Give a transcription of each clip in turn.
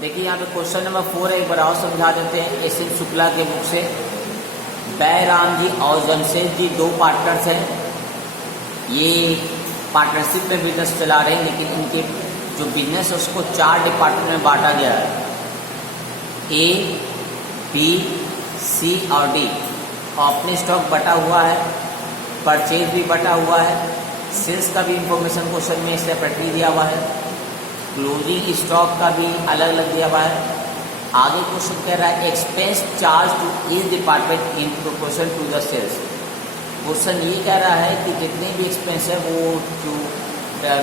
देखिए यहाँ पे क्वेश्चन नंबर 4 एक बार और समझा देते हैं एस एन शुक्ला के बुक से। बैराम जी और जमशेद जी दो पार्टनर्स हैं, ये पार्टनरशिप में बिजनेस चला रहे हैं, लेकिन इनके जो बिजनेस है उसको 4 डिपार्टमेंट में बांटा गया है, ए, बी, सी और डी। ओपनिंग स्टॉक बटा हुआ है, परचेज भी बटा हुआ है, सेल्स का भी इंफॉर्मेशन क्वेश्चन में सेपरेटली दिया हुआ है, क्लोजिंग स्टॉक का भी अलग अलग दिया हुआ है। आगे क्वेश्चन कह रहा है expense charge to each department in proportion to the sales. Question ये कह रहा है कि जितने भी एक्सपेंस है वो जो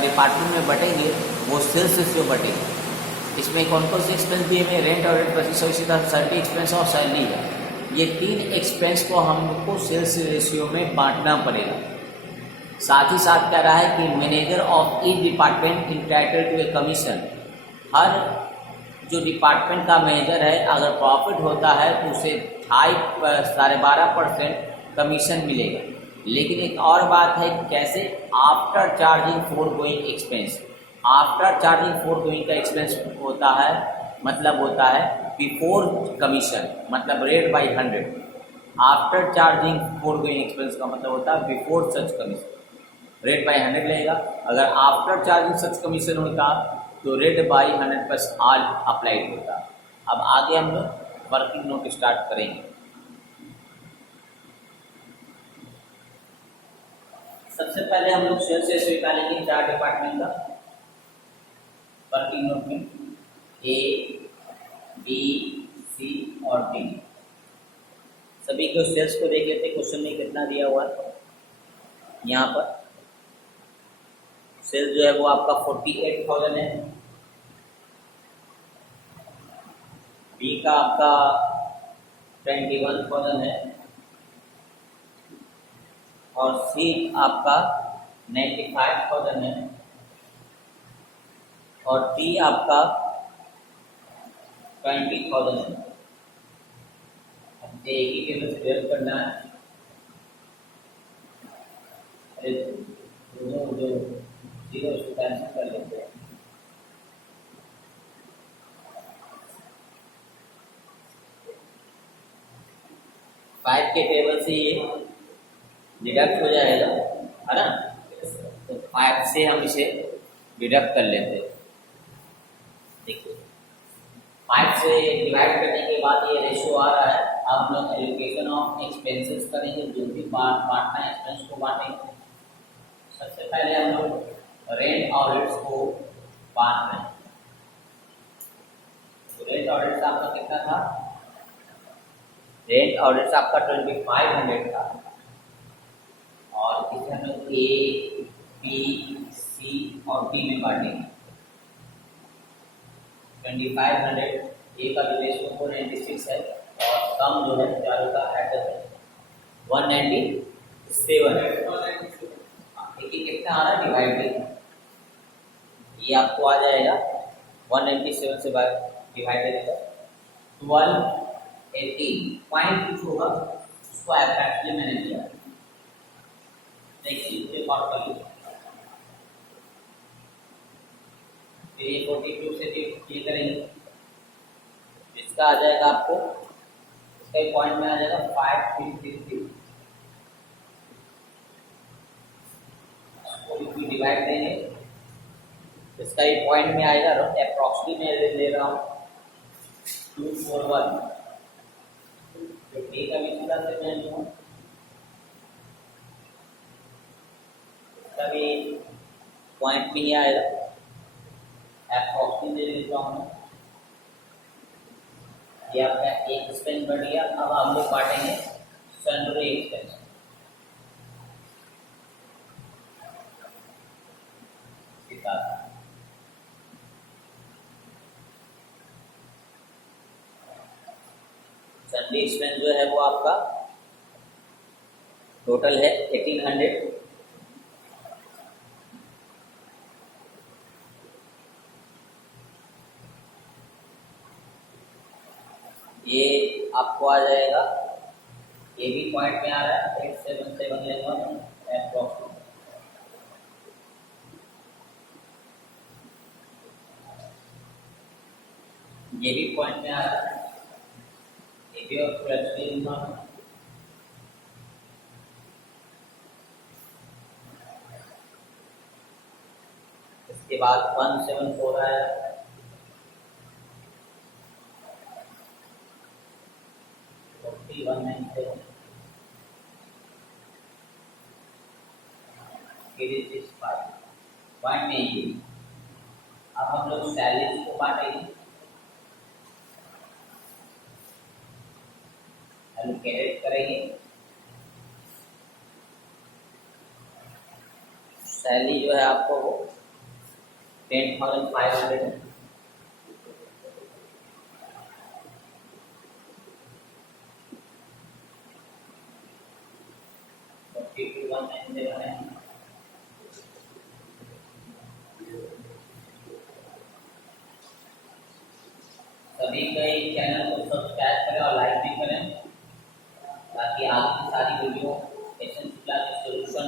डिपार्टमेंट में बटेंगे वो सेल्स से बटेंगे। इसमें कौन कौन से एक्सपेंस दिए हुए, रेंट और रेंट प्रतिशत, इसी तरह सैलरी एक्सपेंस और सैलरी है। ये 3 एक्सपेंस को हमको सेल्स रेशियो में बांटना पड़ेगा। साथ ही साथ कह रहा है कि manager of each department entitle to a commission. हर जो डिपार्टमेंट का मैनेजर है अगर प्रॉफिट होता है तो उसे 12.5% कमीशन मिलेगा। लेकिन एक और बात है कैसे, after charging for going expense. After charging for going का एक्सपेंस होता है, मतलब होता है बिफोर कमीशन, मतलब rate by 100। After charging for going expense का मतलब होता है before such commission, rate by 100 लगेगा। अगर आफ्टर चार्जिंग सच कमीशन होता तो rate by 100 plus all applied होता। अब आगे हम लोग वर्किंग नोट स्टार्ट करेंगे। सबसे पहले हम लोग सेल्स रेशियो निकालेंगे 4 डिपार्टमेंट का वर्किंग नोट में, ए, बी, सी और डी। सभी को सेल्स को देख लेते, क्वेश्चन में कितना दिया हुआ है। यहाँ पर सेल्स जो है वो आपका 48,000 है, बी का आपका 21,000 है और सी आपका 95,000 है और डी आपका 20,000 है। अब एक ही टेबल से डिवाइड करना है, अरे दोनों जो जीरो उसको कैंसिल कर लेते हैं। फाइव के टेबल से ये डिडक्ट हो जाएगा, है ना। तो 5 से हम इसे डिडक्ट कर लेते हैं। देखिए 5 से डिवाइड करने के बाद ये रेशियो आ रहा है। अब हम लोग एलोकेशन ऑफ एक्सपेंसेस करेंगे, जो भी बांटना है एक्सपेंस को बांटेंगे। सबसे पहले हम लोग रेंट और रेट्स को बांट रहे हैं। तो रेंट और रेट्स आपका कितना था, रेंट और रेट्स आपका 2500 था और इसे हम लोग ए, बी, सी और डी में बांटेंगे। 2500 ए का जो रेशियो 496 है और कम जो है चारों का एडजस्ट है 197 है। देखिए कितना आ रहा है डिवाइडेड, ये आपको आ जाएगा 197 से डिवाइडेड 1280 पॉइंट कुछ होगा, उसको एग्जैक्टली मैंने दिया। देखिए ये बात कर लीजिए, फिर ये 42 से ये करेंगे, इसका आ जाएगा आपको, इसका पॉइंट में आ जाएगा 553। डिवाइड देंगे, इसका एक पॉइंट में आएगा, अप्रॉक्सीमेटली मैं ले रहा हूँ 241। तो ए का भी सीधा से मैं लूँ, इसका भी पॉइंट में ही आएगा, अप्रॉक्सीमेटली लेता हूँ। ये आपका एक एक्सपेंस बढ़ गया। अब हम लोग बांटेंगे सन्ड्री एक्सपेंस। सन्ड्री एक्सपेंस जो है वो आपका टोटल है 1800। ये आपको आ जाएगा, ये भी पॉइंट में आ रहा है 877 लेंगे अप्रॉक्स। ये भी पॉइंट में आ रहा है, ये भी और फ्लैक्चुअल इनकम। इसके बाद 174 आया, पॉइंट में ये। अब हम लोग सैलरी को बांटेंगे, एलोकेट करेंगे। सैलरी जो है आपको वो 10,500 है। सभी कई चैनल को सब्सक्राइब करें और लाइक भी करें, ताकि आपकी सारी वीडियो एसएन शुक्ला के सोल्यूशन,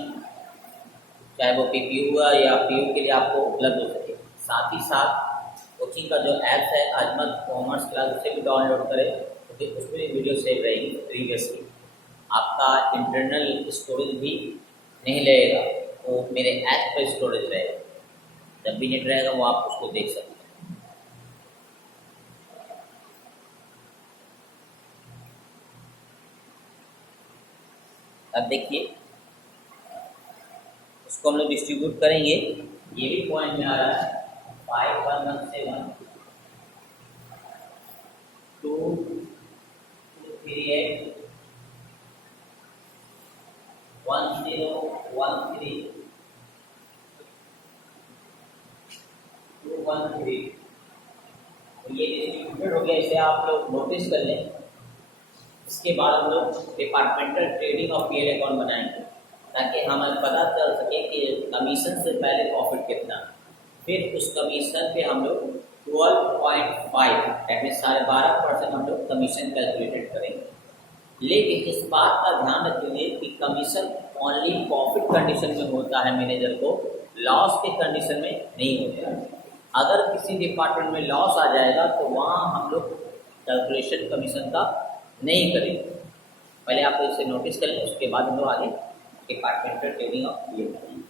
चाहे वो पीपीयू हुआ या पीयू के लिए आपको उपलब्ध हो सके। साथ ही साथ कोचिंग का जो ऐप है अजमत कॉमर्स क्लास, उसे भी डाउनलोड करें, क्योंकि उसमें वीडियो सेव रहेगी प्रीवियसली। आपका इंटरनल स्टोरेज भी नहीं लगेगा, वो मेरे ऐप पर स्टोरेज रहेगा। जब भी नेट रहेगा वो आप उसको देख सकते हैं। अब देखिए, उसको हम लोग डिस्ट्रीब्यूट करेंगे। ये भी पॉइंट में आ रहा है 5117 2238 1013 213। तो ये डिस्ट्रीब्यूटेड हो गया, इसे आप लोग नोटिस कर लें। इसके बाद हम लोग डिपार्टमेंटल ट्रेडिंग और पीएल अकाउंट बनाएंगे, ताकि हमें पता चल सके कि कमीशन से पहले प्रॉफिट कितना। फिर उस कमीशन पे हम लोग 12.5 दैट मीन 12.5% हम लोग कमीशन कैलकुलेटेड करेंगे। लेकिन इस बात का ध्यान रखिए कि कमीशन ओनली प्रॉफिट कंडीशन में होता है, मैनेजर को लॉस के कंडीशन में नहीं होता है। अगर किसी डिपार्टमेंट में लॉस आ जाएगा तो वहाँ हम लोग कैलकुलेशन कमीशन का नहीं करेंगे। पहले आप इसे नोटिस कर लें, उसके बाद हम लोग आगे डिपार्टमेंटल ट्रेडिंग और पीएल करेंगे।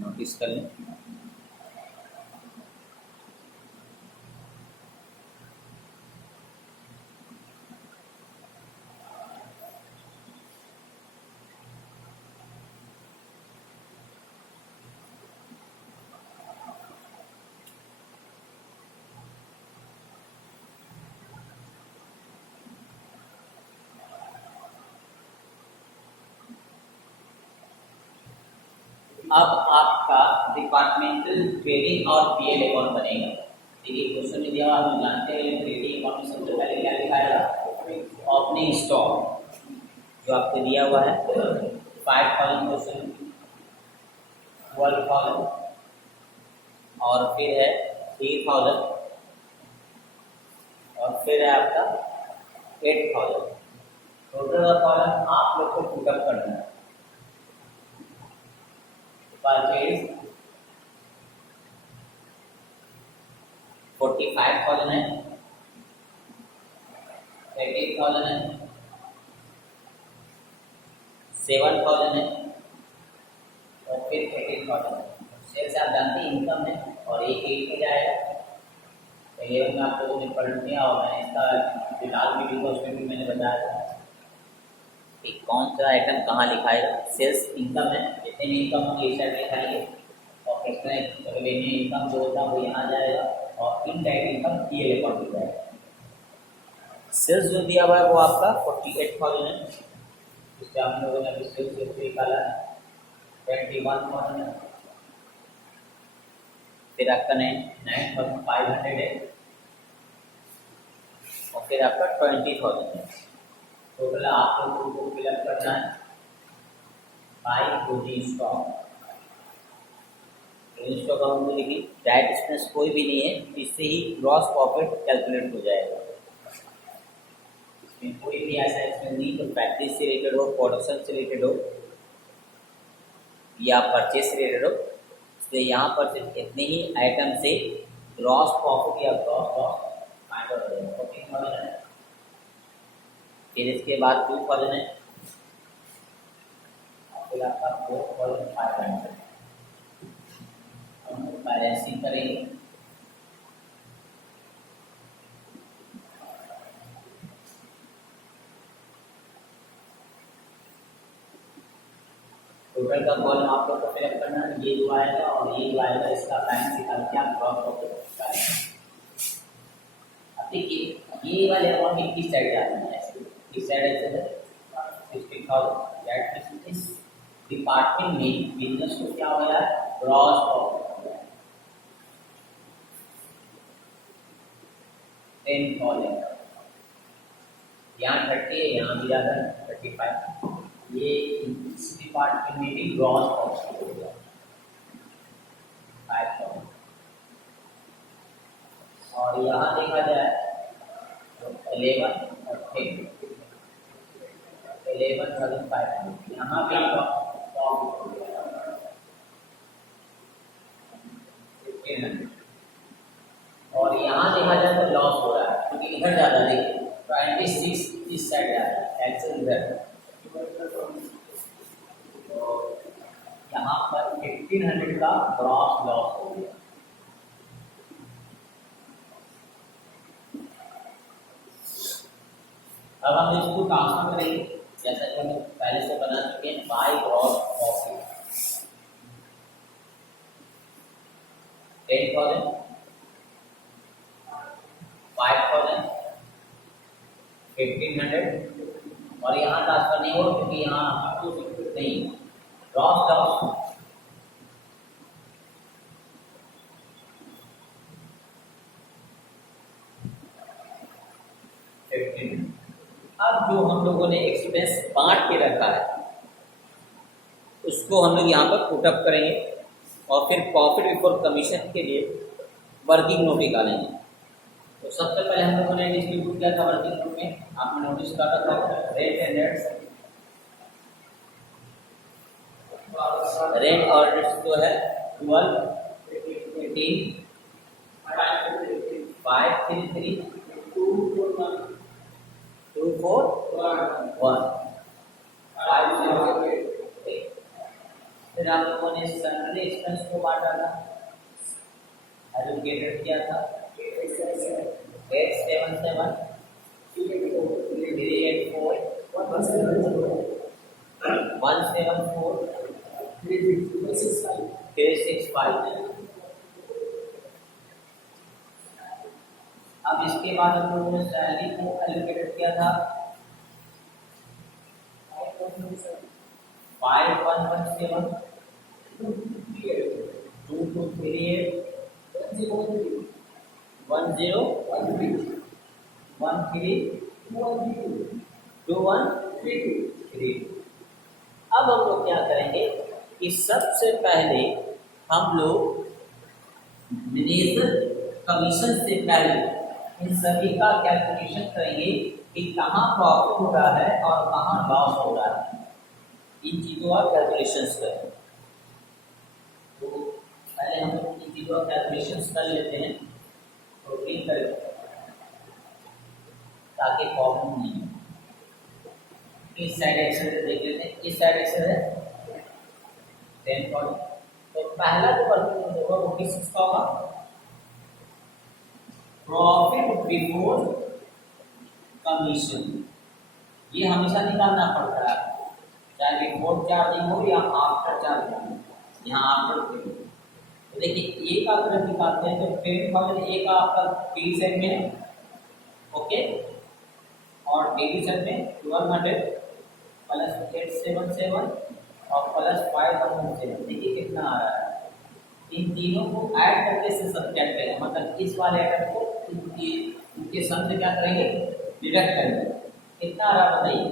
नोटिस कर लें। अब आपका डिपार्टमेंटल ट्रेडिंग और पीएल अकाउंट बनेगा। देखिए क्वेश्चन में दिया, हम जानते हैं ट्रेडिंग अकाउंट में सबसे पहले क्या लिखाएगा, ओपनिंग स्टॉक जो आपको दिया हुआ है 5,000 क्वेश्चन 12,000 और फिर है 3,000 और फिर है आपका 8,000। टोटल का कॉलम आप लोग को पुटअप करना है। परचेज 45,000 है, 18,000 है, 7,000 है और फिर 18,000 है। सेल्स आप जानते हैं इनकम है और एक एक में जाएगा। तो ये मैं आप लोगों ने पढ़ लिया और मैंने इसका जो लाल वीडियो था उसमें भी मैंने बताया था कि कौन सा आइटम कहाँ लिखाएगा। सेल्स इनकम है, जितने भी इनकम होंगे इस साइड लिखाएंगे और एक्सटर्नल इनकम जो होता है वो यहाँ जाएगा और इनडायरेक्ट इनकम ये अकाउंट में जाएगा। सेल्स जो दिया हुआ है वो आपका 48,000 है, इससे आप लोगों ने अभी सेल्स निकाला 21,000 है, फिर आपका 9,500 है और फिर आपका 20,000 है। टोटल आप लोगों को फिलअप करना है by closing stock. Closing stock amount में देखिए डायरेक्ट एक्सपेंस कोई भी नहीं है, इससे ही ग्रॉस प्रॉफिट कैलकुलेट हो जाएगा। इसमें कोई भी ऐसा एक्सपेंस नहीं तो फैक्ट्री से रिलेटेड हो, प्रोडक्शन से रिलेटेड हो या परचेज से रिलेटेड हो, इसलिए यहाँ पर सिर्फ इतने ही आइटम से ग्रॉस प्रॉफिट या ग्रॉस लॉस फाइंड आउट हो जाएगा। 14,000 है, फिर इसके बाद 2,000 है, फिर आपका 4,500 हम बैलेंसिंग करेंगे। टोटल का कॉलम आप लोग को फिलअप करना है, ये जो आएगा और ये जो आएगा इसका बैलेंस निकाल के आप क्रॉस प्रॉफिट करेंगे। अब देखिए ये वाले अमाउंट किस साइड जाते हैं, इस साइड ऐसे है 60,000 दैट इज डिपार्टमेंट में बिजनेस को क्या हो गया ग्रॉस प्रॉफिट 10,000, यहाँ 30 है, यहाँ भी ज़्यादा 35, ये इस डिपार्टमेंट में भी ग्रॉस प्रॉफिट हो गया 5,000 और यहाँ देखा जाए तो 11 और 10 11,500 यहाँ भी प्रॉफिट हो गया 1,500 और यहाँ देखा जाए तो लॉस हो रहा है क्योंकि इधर ज़्यादा देखिए 26 इस साइड जा रहा है एक्सेल इधर, तो यहाँ पर 1,500 का ग्रॉस लॉस हो गया। अब हम इसको ट्रांसफर करेंगे जैसा कि हम पहले से बना चुके हैं बाय ग्रॉस प्रॉफिट 10,000 5,000 1,500 और यहाँ ट्रांसफर नहीं हो क्योंकि यहाँ अप टू 50 नहीं ग्रॉस लॉस 15। अब जो हम लोगों ने एक्सपेंस बांट के रखा है उसको हम लोग यहाँ पर पुटअप करेंगे और फिर प्रॉफिट बिफोर कमीशन के लिए वर्किंग नोट निकालेंगे। तो सबसे पहले हम लोगों ने डिस्ट्रीब्यूट किया था वर्किंग नोट में, आपने नोटिस करा था रेंट एंड रेंट और रेट्स जो है 12 18 533 2 4 1 5 फिर आप लोगों ने सैलरी एक्सपेंस को बांटा था, एलोकेटेड किया था 877 384 174 365। अब इसके बाद हम लोगों ने सैलरी को एलोकेटेड किया था 5117 2238 1013 अब हम लोग क्या करेंगे कि सबसे पहले हम लोग मैनेजर कमीशन से पहले इन सभी का कैलकुलेशन करेंगे कि कहाँ प्रॉफिट हो रहा है और कहाँ लॉस हो रहा है, इन चीज़ों का कैलकुलेशंस करें। तो पहले हम लोग इन चीज़ों का कैलकुलेशंस कर लेते हैं प्रोटीन करें ताकि प्रॉब्लम नहीं हो। इस साइड एक्सेल देख लेते हैं, इस साइड एक्सेल है 10,000। तो पहला जो वर्किंग नोट होगा वो किस चीज़ का होगा, प्रॉफिट बिफोर कमीशन। ये हमेशा निकालना पड़ता है चाहे बिफोर चार्जिंग हो या आफ्टर चार्जिंग, यहाँ आफ्टर देखिए ए का अगर निकालते हैं तो 10,000 ए का आपका पी सेट में है, ओके, और डिवीजन में 1200 प्लस 877 और प्लस 517, देखिए कितना आ रहा है। इन तीनों को ऐड करके से सब्ट्रैक्ट करेंगे, मतलब इस वाले आइटम को इनके सम से क्या करेंगे, डिडक्ट करेंगे। कितना आ रहा है बताइए,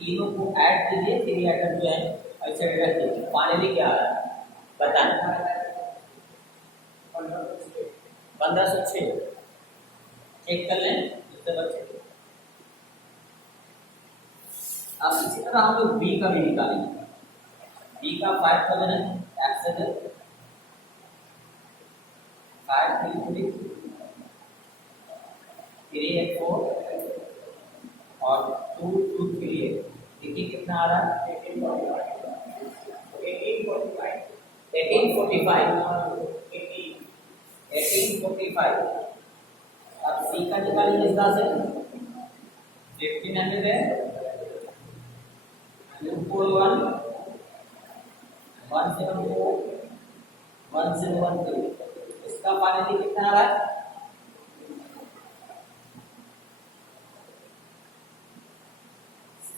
तीनों को ऐड कीजिए, थ्री आइटम जो है ऐसे डिडक्ट कीजिए, फाइनली क्या आ रहा है बताएं। 1506 चेक कर लें इससे बच्चे। अब इसी तरह हम लोग बी का भी निकालेंगे। बी का 5000 है, एक्स है 533 384 और 2238, देखिए कितना आ रहा है 1845। अब सी का निकालेंगे इस तरह से 1500 है 241 174 1713, इसका फाइनली कितना आ रहा है।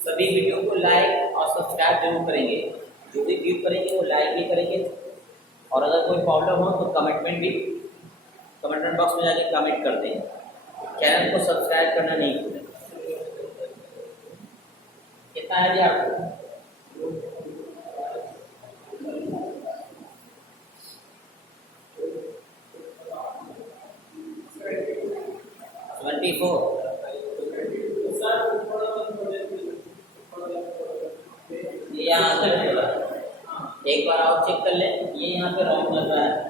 सभी वीडियो को लाइक और सब्सक्राइब जरूर करेंगे, जो भी व्यू करेंगे वो लाइक भी करेंगे, और अगर कोई प्रॉब्लम हो तो कमेंट बॉक्स में जाके कमेंट कर दें। चैनल को सब्सक्राइब करना नहीं भूलें। कितना है जी आपको, 24। ये यहाँ से एक बार आप चेक कर लें, ये यहाँ पे रॉन्ग लग रहा है।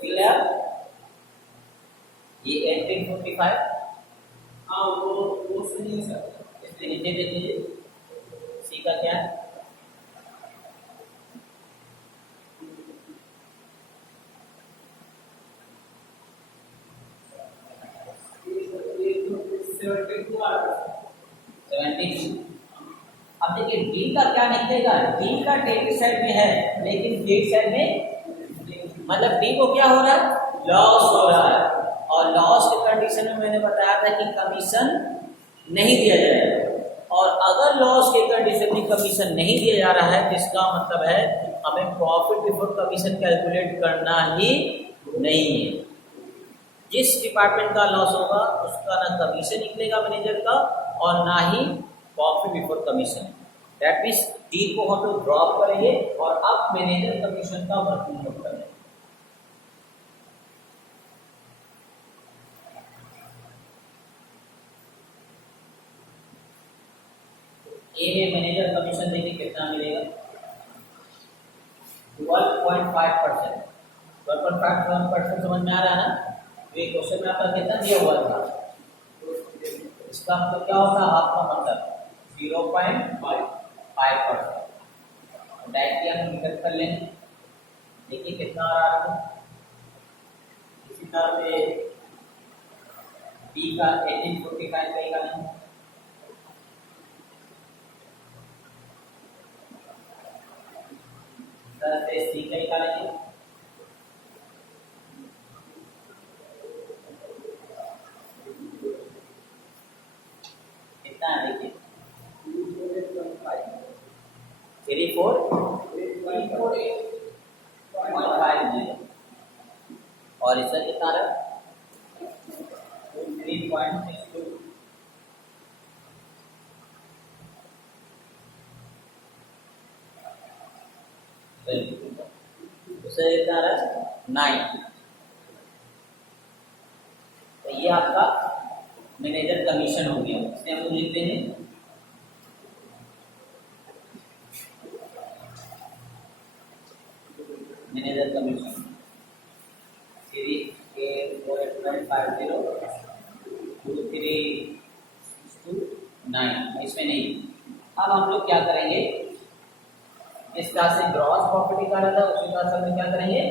क्लियर, ये 1845। हाँ वो सही है सर, इसलिए नीचे दे दीजिए। सी का क्या है, अब देखिए डी का क्या निकलेगा, डी का डेबिट साइड में है लेकिन क्रेडिट साइड में, मतलब डी को क्या हो रहा है, लॉस हो रहा है। और लॉस के कंडीशन में मैंने बताया था कि कमीशन नहीं दिया जाएगा, और अगर लॉस के कंडीशन में कमीशन नहीं दिया जा रहा है तो इसका मतलब है हमें प्रॉफिट बिफोर कमीशन कैलकुलेट करना ही नहीं है। जिस डिपार्टमेंट का लॉस होगा उसका ना कमीशन निकलेगा मैनेजर का और ना ही profit before commission. That means D को हम लोग ड्रॉप करेंगे और अब मैनेजर कमीशन का वर्किंग नोट करेंगे। ए में मैनेजर कमीशन देखिए कितना मिलेगा, 12.5%। 12.5% समझ में आ रहा है ना। ये क्वेश्चन में आपका कितना दिया हुआ था, इसका मतलब क्या होगा, आपका मतलब 0.5%। डायरेक्टली हम निकल कर लेंगे, देखिए कितना आ रहा है। इसी तरह से बी का 1845 का नहीं, सी का निकालेंगे, कितना है देखिए 34.50 और इसका कितना रहा 3.62। उससे कितना रहा 9। तो ये आपका मैनेजर कमीशन हो गया। इसमें हम लोग लिखते हैं मैनेजर कमीशन। 0.5023 इसमें नहीं। अब हम लोग क्या करेंगे, इस तरह से ग्रॉस प्रॉफिट निकाला था, उसी तरह से हम क्या करेंगे,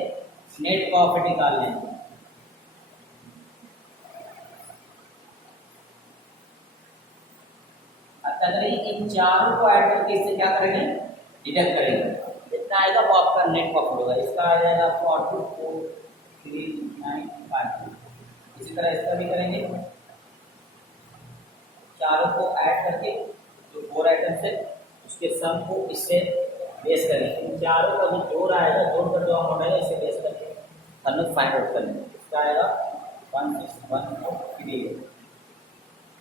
नेट प्रॉफिट निकाल लेंगे। अच्छा करेंगे, इन चारों को ऐड करके इससे क्या करेंगे, डिडक्ट करेंगे, जितना आएगा वो आपका नेट प्रॉफिट होगा। इसका आ जाएगा आपको 43,952। इसी तरह इसका भी करेंगे, चारों को ऐड करके जो 4 आइटम है उसके सम को इससे बेस करेंगे। इन चारों का जो जोड़ आएगा, जोड़कर जो अमाउंट आएगा इसे बेस करके हम लोग फाइंड आउट करेंगे। इसका आएगा 16,143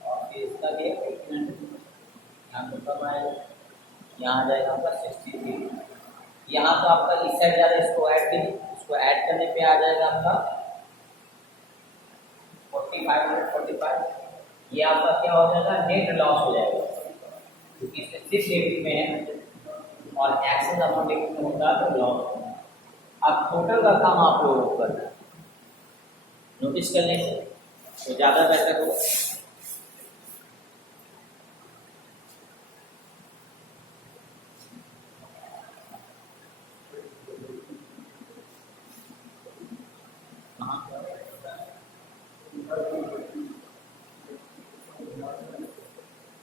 और फिर इसका भी 1800 यहाँ पर कम आएगा, यहाँ आ जाएगा आपका 63। यहाँ तो आपका इस साइड ज़्यादा, इसको ऐड करिए, इसको ऐड करने पे आ जाएगा आपका 4545। ये आपका क्या हो जाएगा, नेट लॉस हो जाएगा, क्योंकि इसमें सिर्फ डेबिट में है और एक्सेस अमाउंट डेबिट में होता है तो लॉस। अब टोटल का काम आप लोगों को करना है, नोटिस करने से तो ज़्यादा बेहतर होगा।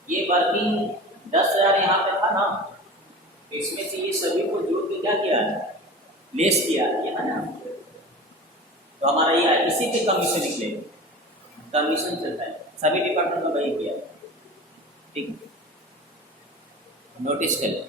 ये वर्किंग 10,000 यहाँ पे था ना, तो इसमें से ये सभी को जोड़ के क्या किया, लेस किया, ये है ना, तो हमारा ये इसी के कमीशन निकले, कमीशन चलता है सभी डिपार्टमेंट में वही किया। ठीक, नोटिस कर लें।